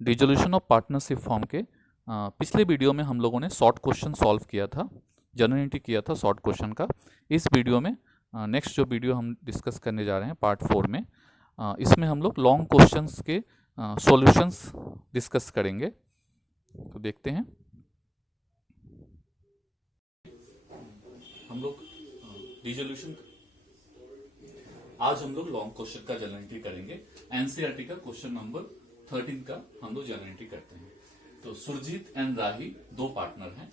Dissolution of partnership form के पिछले video में हम लोगों ने शॉर्ट क्वेश्चन सॉल्व किया था, जनरलिटी किया था शॉर्ट क्वेश्चन का। इस वीडियो में नेक्स्ट जो वीडियो हम डिस्कस करने जा रहे हैं पार्ट 4 में, इसमें हम लोग लॉन्ग क्वेश्चंस के सॉल्यूशंस डिस्कस करेंगे। तो देखते हैं हम लोग डिसोल्यूशन। आज हम लोग लॉन्ग क्वेश्चन का जनरलिटी करेंगे। एनसीईआरटी का क्वेश्चन नंबर 13 का हम लोग जनरलिटी करते हैं। तो सुरजीत एंड राही दो पार्टनर हैं,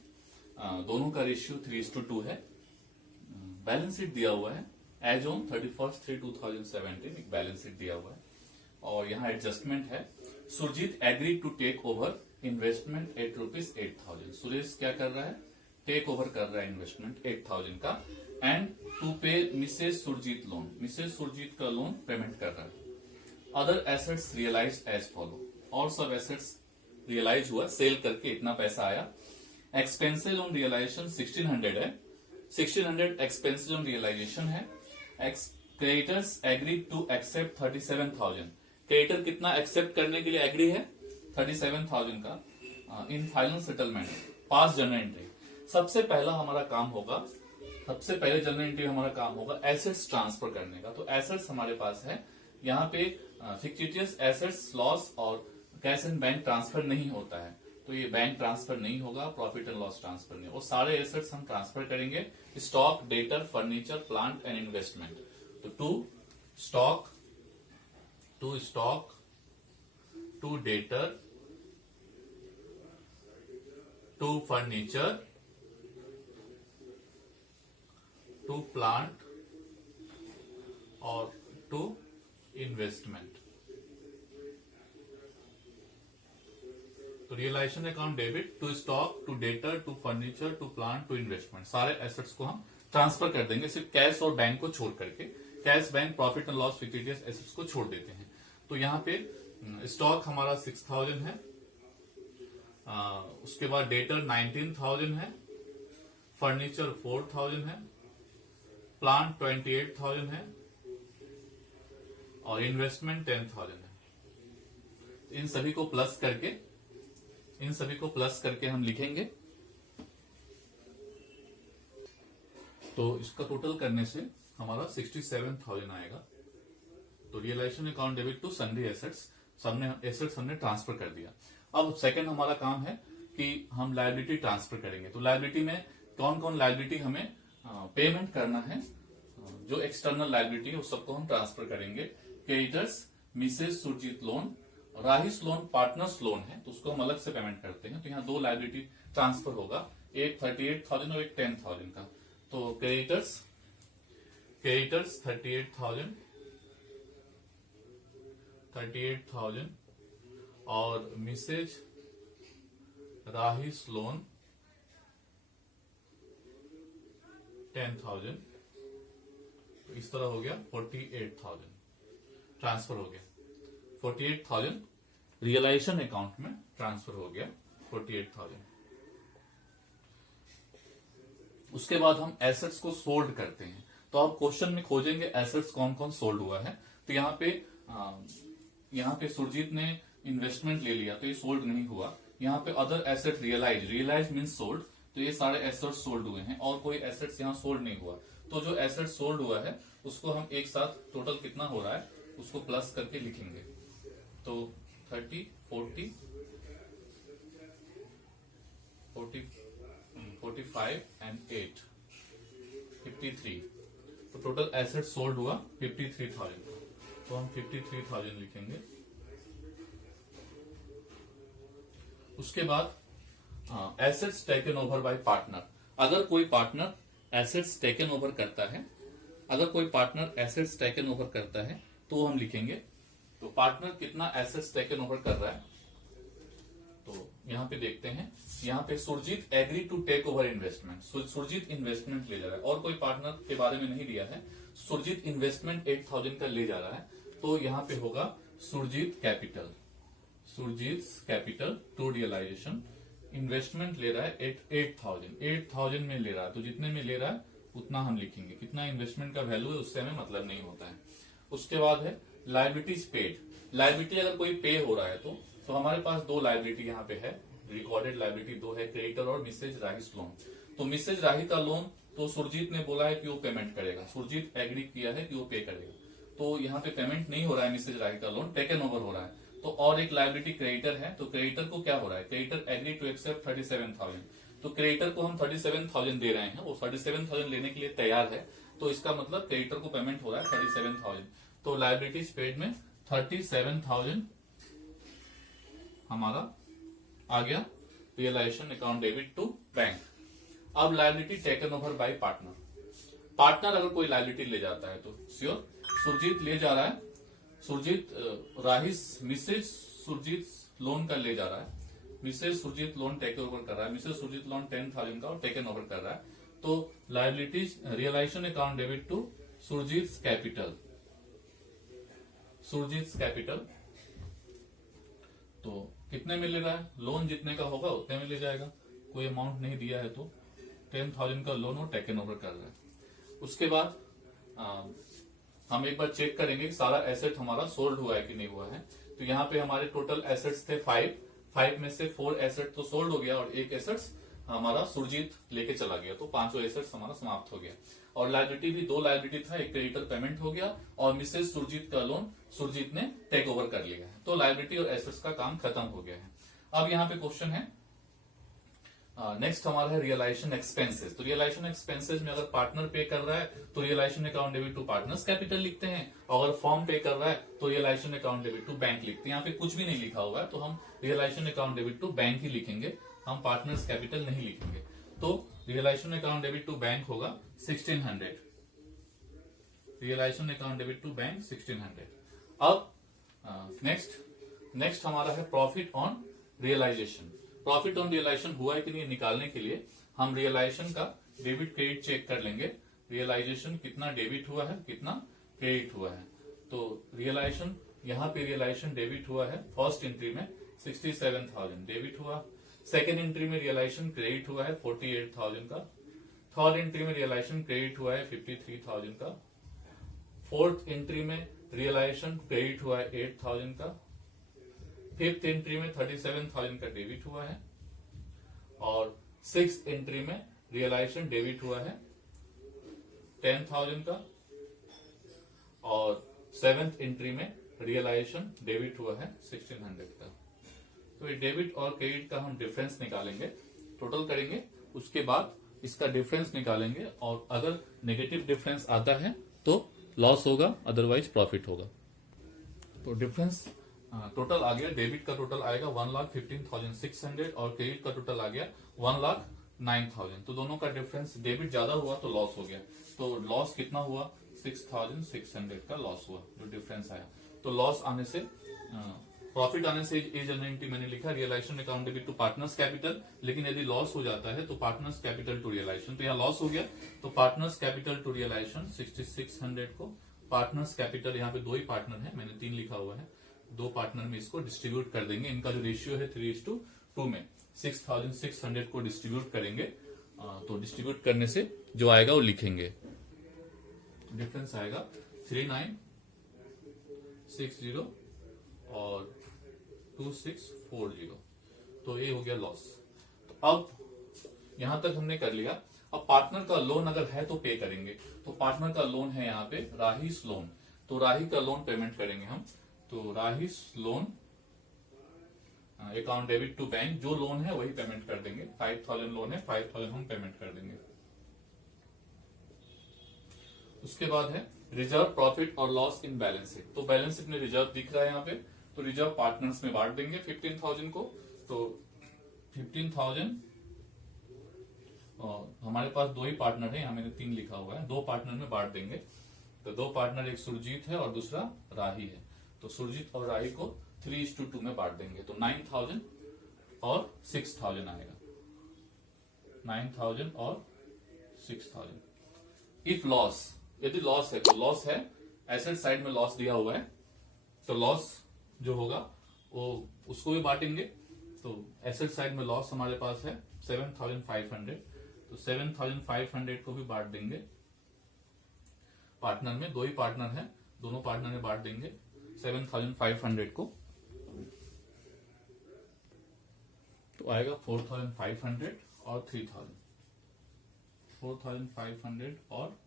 दोनों का रेशियो 3:2 है। बैलेंस शीट दिया हुआ है एज ऑन 31/3/2017, एक बैलेंस शीट दिया हुआ है और यहाँ एडजस्टमेंट है। Surjit agree to take over investment at ₹8,000। Suresh क्या कर रहा है? टेक ओवर कर रहा है इन्वेस्टमेंट 8,000 का and to pay Mrs Surjit loan. Mrs Surjit का लोन पेमेंट कर रहा है। Other assets realise as follow. और सब एसेट्स रियलाइज हुआ, सेल करके इतना पैसा आया। एक्सपेंसेस ऑन रियलाइजेशन 1600 है। 1600 एक्सपेंसेस ऑन रियलाइजेशन है। Creditors agree to accept 37,000। Creditor कितना एक्सेप्ट करने के लिए एग्री है? 37,000 का in final settlement. Pass journal entry. सबसे पहला हमारा काम होगा, सबसे पहले जनरल एंट्री हमारा काम होगा एसेट्स ट्रांसफर करने का। तो एसेट्स हमारे पास है, यहाँ पे फिक्टिशियस एसेट्स लॉस और कैश एंड बैंक ट्रांसफर नहीं होता है, तो ये बैंक ट्रांसफर नहीं होगा, प्रॉफिट एंड लॉस ट्रांसफर नहीं। वो सारे एसेट्स हम ट्रांसफर करेंगे। Stock, debtor, furniture, plant and investment. तो to stock, to debtor, to furniture, to plant और टू इन्वेस्टमेंट। तो realisation account debit to stock, to debtor, to furniture, to plant, to investment. सारे assets को हम transfer कर देंगे, सिर्फ cash और बैंक को छोड़ करके। Cash, bank, profit and loss, fictitious assets को छोड़ देते हैं। तो यहाँ पे स्टॉक हमारा 6,000 है, उसके बाद डेटर 19,000 है, फर्नीचर 4,000 है, प्लांट 28,000 है और इन्वेस्टमेंट 10,000 है। इन सभी को प्लस करके हम लिखेंगे। तो इसका टोटल करने से हमारा 67,000 आएगा। तो realisation account debit to sundry assets, assets हमने ट्रांसफर कर दिया। अब सेकंड हमारा काम है कि हम लायबिलिटी ट्रांसफर करेंगे। तो लायबिलिटी में कौन कौन लायबिलिटी हमें पेमेंट करना है, जो एक्सटर्नल लायबिलिटी है उस सबको हम ट्रांसफर करेंगे। Creditors Mrs Surjit loan, Rahis loan partners loan है तो उसको हम अलग से पेमेंट करते हैं। तो यहाँ दो लायबिलिटी ट्रांसफर होगा, एक 38,000 और एक 10,000 का। तो क्रेडिटर्स 38,000 और मिसेज राहिस लोन 10,000। तो इस तरह हो गया 48,000 ट्रांसफर हो गया। 48,000 रियलाइजेशन अकाउंट में ट्रांसफर हो गया 48,000। उसके बाद हम एसेट्स को सोल्ड करते हैं। तो आप क्वेश्चन में खोजेंगे एसेट्स कौन कौन सोल्ड हुआ है। तो यहाँ पे सुरजीत ने इन्वेस्टमेंट ले लिया तो ये सोल्ड नहीं हुआ। यहाँ पे other asset realise means sold, तो ये सारे एसेट्स सोल्ड हुए हैं और कोई एसेट्स यहाँ सोल्ड नहीं हुआ। तो जो एसेट सोल्ड हुआ है उसको हम एक साथ टोटल कितना हो रहा है उसको प्लस करके लिखेंगे। तो 30, 40, 45 एंड 8, 53। तो टोटल एसेट सोल्ड हुआ 53,000। तो हम 53,000 लिखेंगे। उसके बाद assets taken over by partner. अगर कोई पार्टनर एसेट्स टेकन ओवर करता है, तो हम लिखेंगे। तो पार्टनर कितना एसेट्स टेकन ओवर कर रहा है, तो यहाँ पे देखते हैं। यहाँ पे Surjit agree to take over investment. Surjit investment ले जा रहा है और कोई पार्टनर के बारे में नहीं दिया है। सुरजीत इन्वेस्टमेंट 8,000 का ले जा रहा है, तो यहाँ पे होगा Surjit capital to realisation. Investment ले रहा है 8,000 में ले रहा है, तो जितने में ले रहा है उतना हम लिखेंगे। कितना इन्वेस्टमेंट का वैल्यू है उससे हमें मतलब नहीं होता है। उसके बाद है लायबिलिटीज पेड। लायबिलिटी अगर कोई पे हो रहा है तो तो हमारे पास दो लाइबिलिटी यहाँ पे है, रिकॉर्डेड लाइबिलिटी दो है, क्रेडिटर और मिसेज राहिस लोन। तो मिसेज राही का लोन तो सुरजीत ने बोला है कि वो पेमेंट करेगा, सुरजीत एग्री किया है कि वो पे करेगा, तो यहाँ पे पेमेंट नहीं हो रहा है, मिसेज राही का लोन टेकन ओवर हो रहा है। तो और एक लाइबिलिटी क्रेडिटर है, तो क्रेडिटर को क्या हो रहा है, क्रेडिटर एग्री टू एक्सेप्ट 37,000, तो क्रेडिटर को हम 37,000 दे रहे हैं, वो 37,000 लेने के लिए तैयार है, तो इसका मतलब क्रेडिटर को पेमेंट हो रहा है 37,000। तो लाइबिलिटीज पेड में 37,000 हमारा आ गया realisation account debit to bank. अब liability taken over by partner, partner अगर कोई लायबिलिटी ले जाता है तो श्योर सुरजीत ले जा रहा है, सुरजीत राहिस मिसेज सुरजीत लोन का ले जा रहा है, Mrs Surjit loan take over कर रहा है, मिसेज सुरजीत लोन 10,000 का और टेकन ओवर कर रहा है, तो liabilities realisation account debit to Surjit capital, Surjit capital. तो कितने में ले रहा है, लोन जितने का होगा उतने में ले जाएगा, कोई अमाउंट नहीं दिया है तो 10,000 का लोन वो टेकन ओवर कर रहा है। उसके बाद हम एक बार चेक करेंगे कि सारा एसेट हमारा सोल्ड हुआ है कि नहीं हुआ है। तो यहाँ पे हमारे टोटल एसेट्स थे 5 में से 4 एसेट तो सोल्ड हो गया और एक एसेट्स हमारा सुरजीत लेके चला गया, तो पांचों एसेट्स हमारा समाप्त हो गया। और लायबिलिटी भी दो लायबिलिटी था, एक क्रेडिटर पेमेंट हो गया और मिसेज सुरजीत का लोन सुरजीत ने टेक ओवर कर लिया है, तो लायबिलिटी और एसेट्स का काम खत्म हो गया है। अब यहाँ पे क्वेश्चन है नेक्स्ट हमारा है रियलाइजेशन एक्सपेंसेस। तो रियलाइजेशन एक्सपेंसेस में अगर पार्टनर पे कर रहा है तो realisation account debit to partners capital लिखते हैं, और अगर फॉर्म पे कर रहा है तो realisation account debit to bank लिखते हैं। यहाँ पे कुछ भी नहीं लिखा हुआ है तो हम realisation account debit to bank ही लिखेंगे, हम पार्टनर्स कैपिटल नहीं लिखेंगे। तो realisation account debit to bank होगा 1600, realisation account debit to bank 1600। अब नेक्स्ट हमारा है profit on realisation. Profit on realisation हुआ है कि नहीं निकालने के लिए हम रियलाइजेशन का डेबिट क्रेडिट चेक कर लेंगे, रियलाइजेशन कितना डेबिट हुआ है कितना क्रेडिट हुआ है। तो रियलाइजेशन यहाँ पे रियलाइजेशन डेबिट हुआ है, फर्स्ट एंट्री में 67,000 डेबिट हुआ, सेकेंड एंट्री में रियलाइजेशन क्रेडिट हुआ है 48,000 का, थर्ड एंट्री में रियलाइजेशन क्रेडिट हुआ है 53,000 का, फोर्थ एंट्री में रियलाइजेशन क्रेडिट हुआ है 8,000 का, फिफ्थ एंट्री में 37,000 का डेबिट हुआ है, और सिक्स्थ एंट्री में रियलाइजेशन डेबिट हुआ है 10,000 का, और सेवेंथ एंट्री में रियलाइजेशन डेबिट हुआ है 1600 का। तो ये डेबिट और क्रेडिट का हम डिफरेंस निकालेंगे, टोटल करेंगे, उसके बाद इसका डिफरेंस निकालेंगे, और अगर नेगेटिव डिफरेंस आता है तो लॉस होगा, अदरवाइज प्रॉफिट होगा। तो डिफरेंस टोटल आ गया, डेबिट का टोटल आएगा 1,15,600 और क्रेडिट का टोटल आ गया 1,09,000। तो दोनों का डिफरेंस डेबिट ज्यादा हुआ तो लॉस हो गया, तो लॉस कितना हुआ 6,600 का लॉस हुआ जो डिफरेंस आया। तो लॉस आने से प्रॉफिट आने से ए जनरल एंट्री मैंने लिखा realisation account debit to partners capital, लेकिन यदि लॉस हो जाता है तो पार्टनर्स कैपिटल टू रियलाइजेशन, तो यहाँ लॉस हो गया तो पार्टनर्स कैपिटल टू रियलाइजेशन 6,600 को पार्टनर्स कैपिटल, यहाँ पे दो ही पार्टनर है, मैंने 3 लिखा हुआ है, दो पार्टनर में इसको डिस्ट्रीब्यूट कर देंगे। इनका जो रेशियो है 3:2 में 6,600 को डिस्ट्रीब्यूट करेंगे, तो डिस्ट्रीब्यूट करने से जो आएगा वो लिखेंगे, डिफरेंस आएगा 3960 और 2640। तो ये हो गया लॉस। तो अब यहां तक हमने कर लिया। अब पार्टनर का लोन अगर है तो पे करेंगे, तो पार्टनर का लोन है यहाँ पे राहिस लोन, तो राही का लोन पेमेंट करेंगे हम। तो Rahis loan account debit to bank, जो लोन है वही पेमेंट कर देंगे, 5,000 लोन है 5,000 हम पेमेंट कर देंगे। उसके बाद है रिजर्व प्रॉफिट और लॉस इन बैलेंस शीट। तो बैलेंस शीट में रिजर्व दिख रहा है यहाँ पे, तो रिजर्व पार्टनर्स में बांट देंगे 15,000 को, तो 15,000 हमारे पास दो ही पार्टनर है, यहाँ मैंने 3 लिखा हुआ है, 2 पार्टनर में बांट देंगे। तो 2 पार्टनर, एक सुरजीत है और दूसरा राही है, तो सुरजीत और राही को 3:2 में बांट देंगे, तो 9,000 और 6,000 आएगा, 9,000 और 6,000। इफ लॉस, यदि लॉस है तो लॉस है, एसेट साइड में लॉस दिया हुआ है, तो लॉस जो होगा वो उसको भी बांटेंगे। तो एसेट साइड में लॉस हमारे पास है 7,500, तो 7,500 को भी बांट देंगे पार्टनर में, 2 ही पार्टनर है, दोनों पार्टनर में बांट देंगे 7,500 को। तो आएगा 4500 और 3000, 4500 और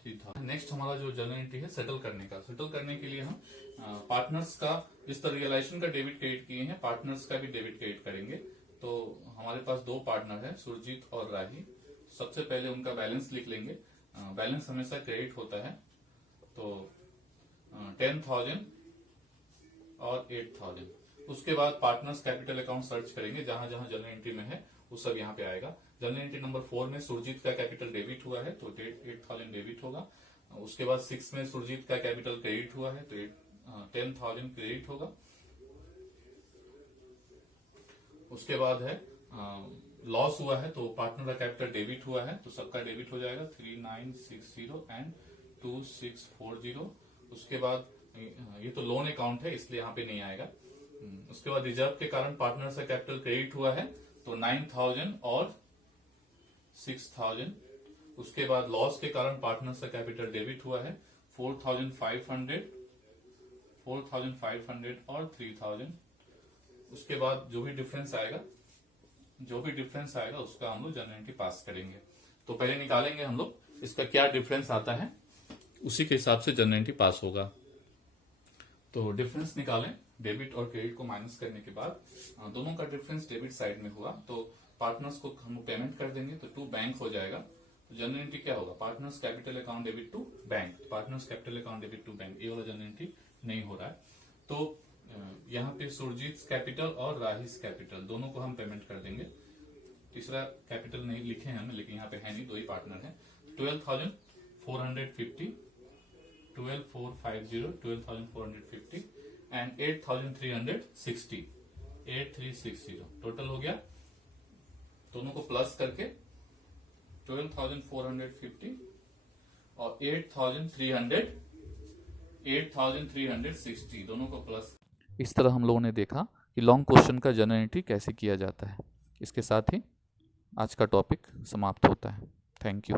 3000। नेक्स्ट हमारा जो जर्नल एंट्री है सेटल करने का, सेटल करने के लिए हम पार्टनर्स का इस तरह रियलाइजेशन का डेबिट क्रेडिट किए हैं, पार्टनर्स का भी डेबिट क्रेडिट करेंगे। तो हमारे पास दो पार्टनर है, सुरजीत और राही। सबसे पहले उनका बैलेंस लिख लेंगे। बैलेंस हमेशा क्रेडिट होता है, तो 10,000 और 8,000। उसके बाद पार्टनर्स कैपिटल अकाउंट सर्च करेंगे, जहां जहां जर्नल एंट्री में है वो सब यहाँ पे आएगा। जर्नल एंट्री नंबर 4 में सुरजीत का कैपिटल डेबिट हुआ है, तो 8,000 डेबिट होगा। उसके बाद 6 में सुरजीत का कैपिटल क्रेडिट हुआ है, तो 10,000 क्रेडिट होगा। उसके बाद है लॉस हुआ है, तो पार्टनर का कैपिटल डेबिट हुआ है, तो सबका डेबिट हो जाएगा 3960 एंड 2640। उसके बाद ये तो लोन अकाउंट है इसलिए यहाँ पे नहीं आएगा। उसके बाद रिजर्व के कारण पार्टनर से कैपिटल क्रेडिट हुआ है, तो 9,000 और 6,000। उसके बाद लॉस के कारण पार्टनर से कैपिटल डेबिट हुआ है 4,500 और 3,000। उसके बाद जो भी डिफरेंस आएगा उसका हम लोग जर्नल एंट्री पास करेंगे। तो पहले निकालेंगे हम लोग इसका क्या डिफरेंस आता है, उसी के हिसाब से जर्नल एंट्री पास होगा। तो डिफरेंस निकालें, डेबिट और क्रेडिट को माइनस करने के बाद दोनों का डिफरेंस डेबिट साइड में हुआ, तो पार्टनर्स को हम पेमेंट कर देंगे, तो टू बैंक हो जाएगा। तो जर्नल एंट्री क्या होगा, partners capital account debit to bank, partners capital account debit to bank, ये वाला जर्नल एंट्री नहीं हो रहा है। तो यहाँ पे सुरजीत कैपिटल और राहिस कैपिटल दोनों को हम पेमेंट कर देंगे। तीसरा कैपिटल नहीं लिखे हैं हमें, लेकिन यहाँ पे है नहीं, दो ही पार्टनर है। 12,450 एंड 8,360 टोटल हो गया। दोनों को प्लस करके 12,450 और 8,360 दोनों को प्लस। इस तरह हम लोगों ने देखा कि लॉन्ग क्वेश्चन का जर्नल एंट्री कैसे किया जाता है। इसके साथ ही आज का टॉपिक समाप्त होता है। Thank you.